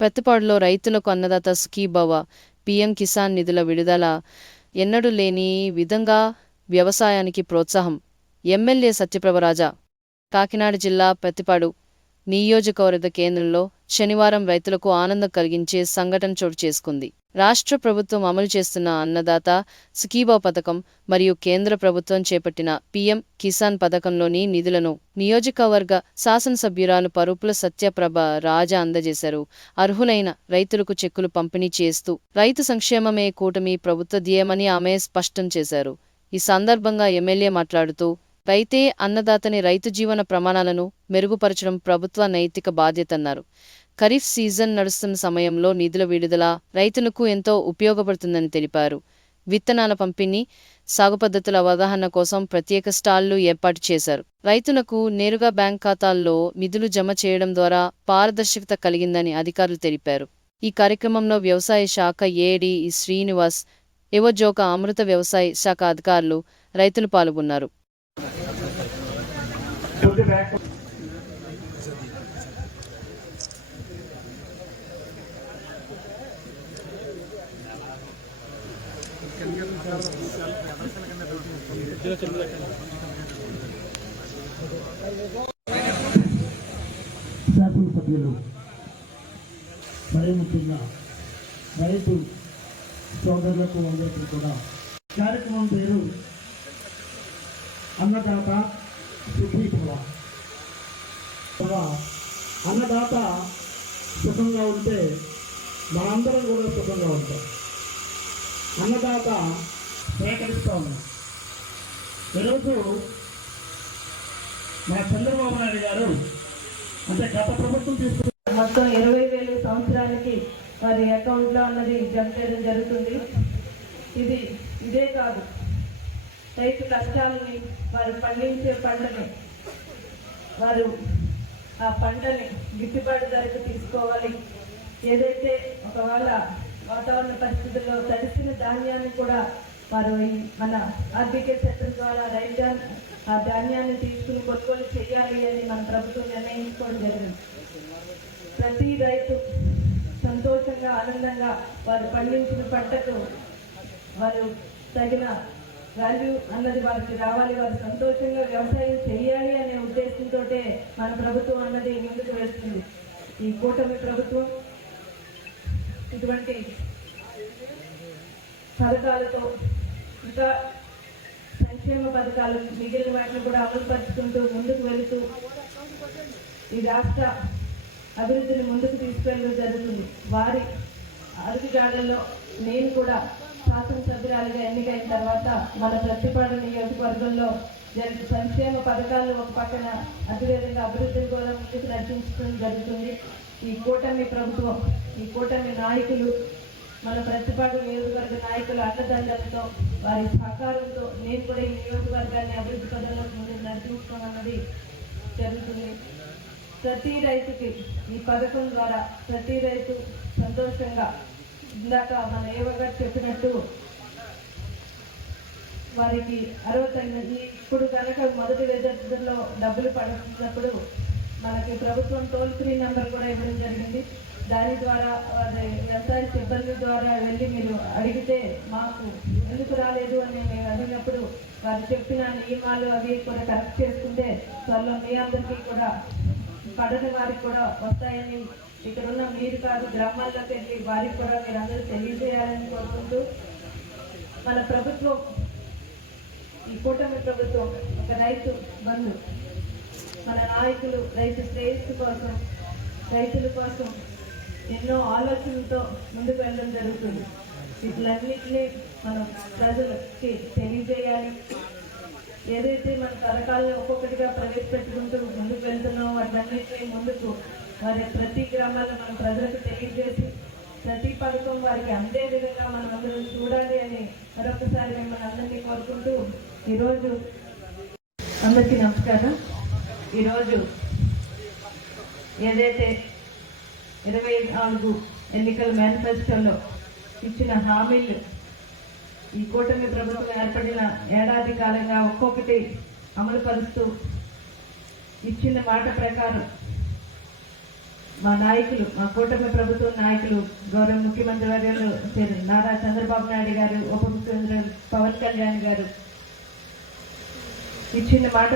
ప్రతిపాడులో రైతులకు అన్నదాత సుఖీభవ పీఎం కిసాన్ నిధుల విడుదల ఎన్నడూ లేని విధంగా వ్యవసాయానికి ప్రోత్సాహం. ఎమ్మెల్యే సత్యప్రభరాజా. కాకినాడ జిల్లా ప్రతిపాడు నియోజకవర్గ కేంద్రంలో శనివారం రైతులకు ఆనందం కలిగించే సంఘటన చోటు చేసుకుంది. రాష్ట్ర ప్రభుత్వం అమలు చేస్తున్న అన్నదాత సుఖీభవ పథకం మరియు కేంద్ర ప్రభుత్వం చేపట్టిన పీఎం కిసాన్ పథకంలోని నిధులను నియోజకవర్గ శాసనసభ్యురాలు పరుపుల సత్యప్రభ రాజా అందజేశారు. అర్హులైన రైతులకు చెక్కులు పంపిణీ చేస్తూ రైతు సంక్షేమమే కూటమి ప్రభుత్వ ధ్యేయమని ఆమె స్పష్టం చేశారు. ఈ సందర్భంగా ఎమ్మెల్యే మాట్లాడుతూ రైతే అన్నదాతని, రైతు జీవన ప్రమాణాలను మెరుగుపరచడం ప్రభుత్వ నైతిక బాధ్యతన్నారు. ఖరీఫ్ సీజన్ నడుస్తున్న సమయంలో నిధుల విడుదల రైతులకు ఎంతో ఉపయోగపడుతుందని తెలిపారు. విత్తనాల పంపిణీ, సాగు పద్ధతుల అవగాహన కోసం ప్రత్యేక స్టాళ్లు ఏర్పాటు చేశారు. రైతులకు నేరుగా బ్యాంక్ ఖాతాల్లో నిధులు జమ చేయడం ద్వారా పారదర్శకత కలిగిందని అధికారులు తెలిపారు. ఈ కార్యక్రమంలో వ్యవసాయ శాఖ ఏడీ శ్రీనివాస్, ఎవజోక అమృత వ్యవసాయ శాఖ అధికారులు, రైతులు పాల్గొన్నారు. శాసనసభ్యులు మరి ముఖ్యంగా రైతు సోదరులకు అందరికీ కూడా కార్యక్రమం పేరు అన్నదాత సుఖీభవ. అన్నదాత సుఖంగా ఉంటే మనందరం కూడా సుఖంగా ఉంటాం. అన్నదాత సేకరిస్తూ ఉన్నాం. ఈరోజు మా చంద్రబాబు నాయుడు గారు అంటే గత ప్రభుత్వం తీసుకున్న మొత్తం 20,000 సంవత్సరానికి వారి అకౌంట్లో అన్నది జమ చేయడం జరుగుతుంది. ఇదే కాదు, రైతు కష్టాలని, వారు పండించే పంటని, వారు ఆ పంటని గిట్టుబాటు ధరకు తీసుకోవాలి. ఏదైతే ఒకవేళ వాతావరణ పరిస్థితుల్లో తడిసిన ధాన్యాన్ని కూడా వారు మన ఆర్బీకే చట్టం ద్వారా ఆ ధాన్యాన్ని తీసుకుని కొనుగోలు చేయాలి అని మన ప్రభుత్వం నిర్ణయించుకోవడం జరిగింది. ప్రతి రైతు సంతోషంగా, ఆనందంగా వారు పండించిన పంటకు వారు తగిన వాల్యూ అన్నది వారికి రావాలి, వారు సంతోషంగా వ్యవసాయం చేయాలి అనే ఉద్దేశంతో మన ప్రభుత్వం అన్నది ముందుకు వెళ్తుంది. ఈ కూటమి ప్రభుత్వం ఇటువంటి పథకాలతో ఇంకా సంక్షేమ పథకాలు మిగిలిన వాటిని కూడా అమలు పరుచుకుంటూ ముందుకు వెళుతూ ఈ రాష్ట్ర అభివృద్ధిని ముందుకు తీసుకెళ్ళడం జరుగుతుంది. వారి అడుగుజాడల్లో నేను కూడా శాసనసభ్యురాలుగా ఎన్నికైన తర్వాత మన ప్రతిపాడు నియోజకవర్గంలో సంక్షేమ పథకాలను ఒక పక్కన అదేవిధంగా అభివృద్ధిని కూడా ముందుకు నడిపించడం జరుగుతుంది. ఈ కూటమి ప్రభుత్వం, ఈ కూటమి నాయకులు, మన ప్రతిపాడు నియోజకవర్గ నాయకుల అన్నదండలతో, వారి సహకారంతో నేను కూడా ఈ నియోజకవర్గాన్ని అభివృద్ధి పదంలో ముందుకు నడిపించడం అన్నది జరుగుతుంది. ప్రతి రైతుకి ఈ పథకం ద్వారా ప్రతి రైతు సంతోషంగా, ఇందాక మన ఏవగారు చెప్పినట్టు వారికి ఇప్పుడు కనుక మొదటి విడతలో డబ్బులు పడుతున్నప్పుడు మనకి ప్రభుత్వం టోల్ ఫ్రీ నెంబర్ కూడా ఇవ్వడం జరిగింది. దాని ద్వారా వ్యవసాయ సిబ్బంది ద్వారా వెళ్ళి మీరు అడిగితే మాకు ఎందుకు రాలేదు అని మేము అడిగినప్పుడు వారు చెప్పిన నియమాలు అవి కూడా కరెక్ట్ చేసుకుంటే త్వరలో మీ అందరికీ కూడా పడని వారికి కూడా వస్తాయని, ఇక్కడ ఉన్న మీరు కాదు గ్రామాల్లోకి వెళ్ళి వారికి కూడా మీరు అందరూ తెలియజేయాలని కోరుకుంటూ, మన ప్రభుత్వం, ఈ కూటమి ప్రభుత్వం ఒక రైతు బంధు, మన నాయకులు రైతు శ్రేయస్సు కోసం, రైతుల కోసం ఎన్నో ఆలోచనలతో ముందుకు వెళ్ళడం జరుగుతుంది. వీటిలన్నింటినీ మనం ప్రజలకి తెలియజేయాలి. ఏదైతే మన పథకాలను ఒక్కొక్కటిగా ప్రవేశపెట్టుకుంటూ ముందుకు వెళ్తున్నామో వాటన్నింటినీ ముందుకు వారి ప్రతి గ్రామాల్లో మనం ప్రజలకు తెలియజేసి ప్రతి పథకం వారికి అందే విధంగా మనం అందరం చూడాలి అని మరొకసారి మిమ్మల్ని అందరినీ కోరుకుంటూ, ఈరోజు అందరికీ నమస్కారం. ఈరోజు ఏదైతే 24 ఎన్నికల మేనిఫెస్టోలో ఇచ్చిన హామీలు ఈ కూటమి ప్రభుత్వం ఏర్పడిన ఏడాది కాలంగా ఒక్కొక్కటి అమలు పరుస్తూ ఇచ్చిన మాట ప్రకారం మా నాయకులు, మా కూటమి ప్రభుత్వం నాయకులు, గౌరవ ముఖ్యమంత్రి వర్యులు నారా చంద్రబాబు నాయుడు గారు, ఉప ముఖ్యమంత్రి పవన్ కళ్యాణ్ గారు ఇచ్చిన మాట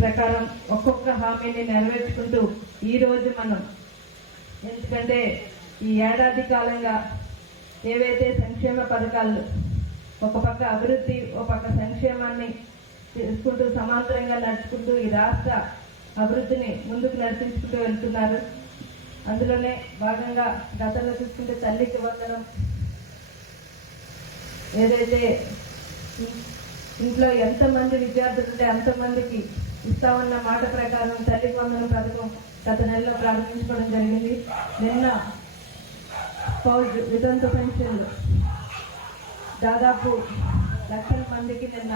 ప్రకారం ఒక్కొక్క హామీని నెరవేర్చుకుంటూ ఈ రోజు మనం, ఎందుకంటే ఈ ఏడాది కాలంగా ఏవైతే సంక్షేమ పథకాలు, ఒక పక్క అభివృద్ధి, ఒక పక్క సంక్షేమాన్ని తీసుకుంటూ సమాంతరంగా నడుచుకుంటూ ఈ రాష్ట్ర అభివృద్ధిని ముందుకు నడిపించుకుంటూ వెళ్తున్నారు. అందులోనే భాగంగా గతంలో చూసుకుంటే తల్లికి వందనం, ఏదైతే ఇంట్లో ఎంతమంది విద్యార్థులు ఉంటే అంతమందికి ఇస్తామన్న మాట ప్రకారం తల్లికి వందనం పథకం గత నెలలో ప్రారంభించుకోవడం జరిగింది. నిన్న ఫౌజ్ వితంతు పెన్షన్లు దాదాపు లక్షల మందికి నిన్న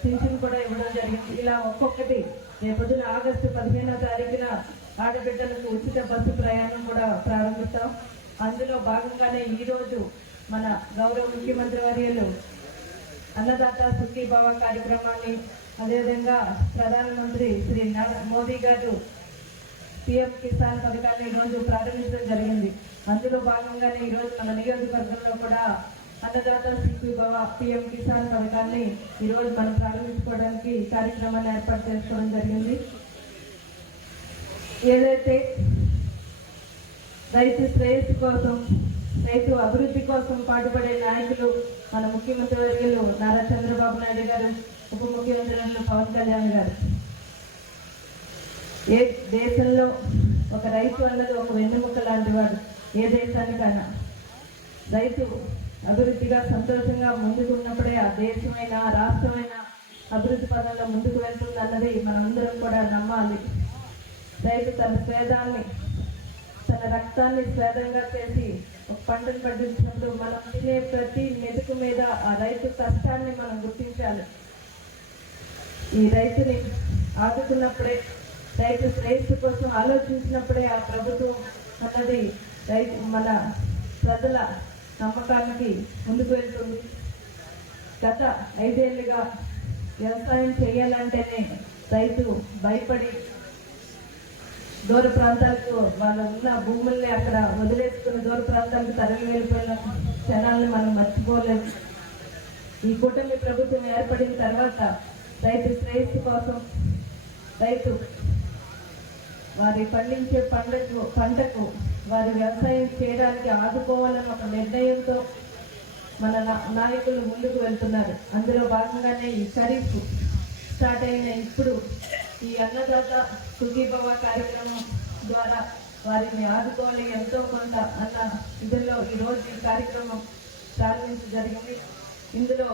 పింఛన్ కూడా ఇవ్వడం జరిగింది. ఇలా ఒక్కొక్కటి రేపొద్దున ఆగస్టు 15వ తారీఖున ఆడబిడ్డలకు ఉచిత బస్సు ప్రయాణం కూడా ప్రారంభిస్తాం. అందులో భాగంగానే ఈరోజు మన గౌరవ ముఖ్యమంత్రి వర్యులు అన్నదాత సుఖీభవ కార్యక్రమాన్ని, అదేవిధంగా ప్రధానమంత్రి శ్రీ మోదీ గారు పిఎం కిసాన్ పథకాన్ని ఈరోజు ప్రారంభించడం జరిగింది. అందులో భాగంగానే ఈరోజు మన నియోజకవర్గంలో కూడా అన్నదాత సుఖీభవ పిఎం కిసాన్ పథకాన్ని ఈరోజు మనం ప్రారంభించుకోవడానికి కార్యక్రమాన్ని ఏర్పాటు చేసుకోవడం జరిగింది. ఏదైతే రైతు శ్రేయస్సు కోసం, రైతు అభివృద్ధి కోసం పాటుపడే నాయకులు మన ముఖ్యమంత్రి వర్యులు నారా చంద్రబాబు నాయుడు గారు, ఉప ముఖ్యమంత్రి వర్యులు పవన్ కళ్యాణ్ గారు. ఏ దేశంలో ఒక రైతు అన్నది ఒక వెన్నెముక లాంటి వాడు. ఏ దేశానికైనా రైతు అభివృద్ధిగా సంతోషంగా ముందుకు ఉన్నప్పుడే ఆ దేశమైనా రాష్ట్రమైనా అభివృద్ధి పదంలో ముందుకు వెళ్తుంది అన్నది మనందరం కూడా నమ్మాలి. రైతు తన స్వేదాన్ని, తన రక్తాన్ని స్వేదంగా చేసి ఒక పంటను పండించినప్పుడు మనం తినే ప్రతి మెతుకు మీద ఆ రైతు కష్టాన్ని మనం గుర్తించాలి. ఈ రైతుని ఆదుకున్నప్పుడే, రైతు శ్రేయస్సు కోసం ఆలోచించినప్పుడే ఆ ప్రభుత్వం అన్నది రైతు మన ప్రజల నమ్మకానికి ముందుకు వెళ్తుంది. గత 5 ఏళ్ళుగా వ్యవసాయం చేయాలంటేనే రైతు భయపడి దూర ప్రాంతాలకు, వాళ్ళ ఉన్న భూముల్ని అక్కడ వదిలేసుకుని దూర ప్రాంతాలకు తరలి వెళ్ళిపోయిన క్షణాలను మనం మర్చిపోలేము. ఈ కూటమి ప్రభుత్వం ఏర్పడిన తర్వాత రైతు శ్రేయస్సు కోసం, రైతు వారి పండించే పంటకు వారి వ్యవసాయం చేయడానికి ఆదుకోవాలని ఒక నిర్ణయంతో మన నాయకులు ముందుకు వెళ్తున్నారు. అందులో భాగంగానే ఈ ఖరీఫ్ స్టార్ట్ అయిన ఇప్పుడు ఈ అన్నదాత సుఖీభవ కార్యక్రమం ద్వారా వారిని ఆదుకోవాలి ఎంతో కొంత అన్న ఇదిలో ఈరోజు ఈ కార్యక్రమం ప్రారంభించడం జరిగింది. ఇందులో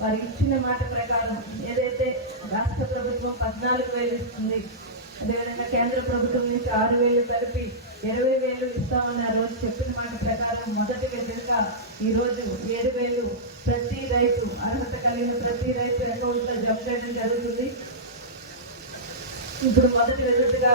వారు ఇచ్చిన మాట ప్రకారం ఏదైతే రాష్ట్ర ప్రభుత్వం 14,000 ఇస్తుంది, అదేవిధంగా కేంద్ర ప్రభుత్వం నుంచి 6,000 కలిపి 20,000 ఇస్తామని ఆ రోజు చెప్పిన మాట ప్రకారం మొదటి విడతగా ఈరోజు 7,000 ప్రతి రైతు, అర్హత కలిగిన ప్రతి రైతు అకౌంట్లో జమ చేయడం జరుగుతుంది. ఇప్పుడు మొదటి విడతగా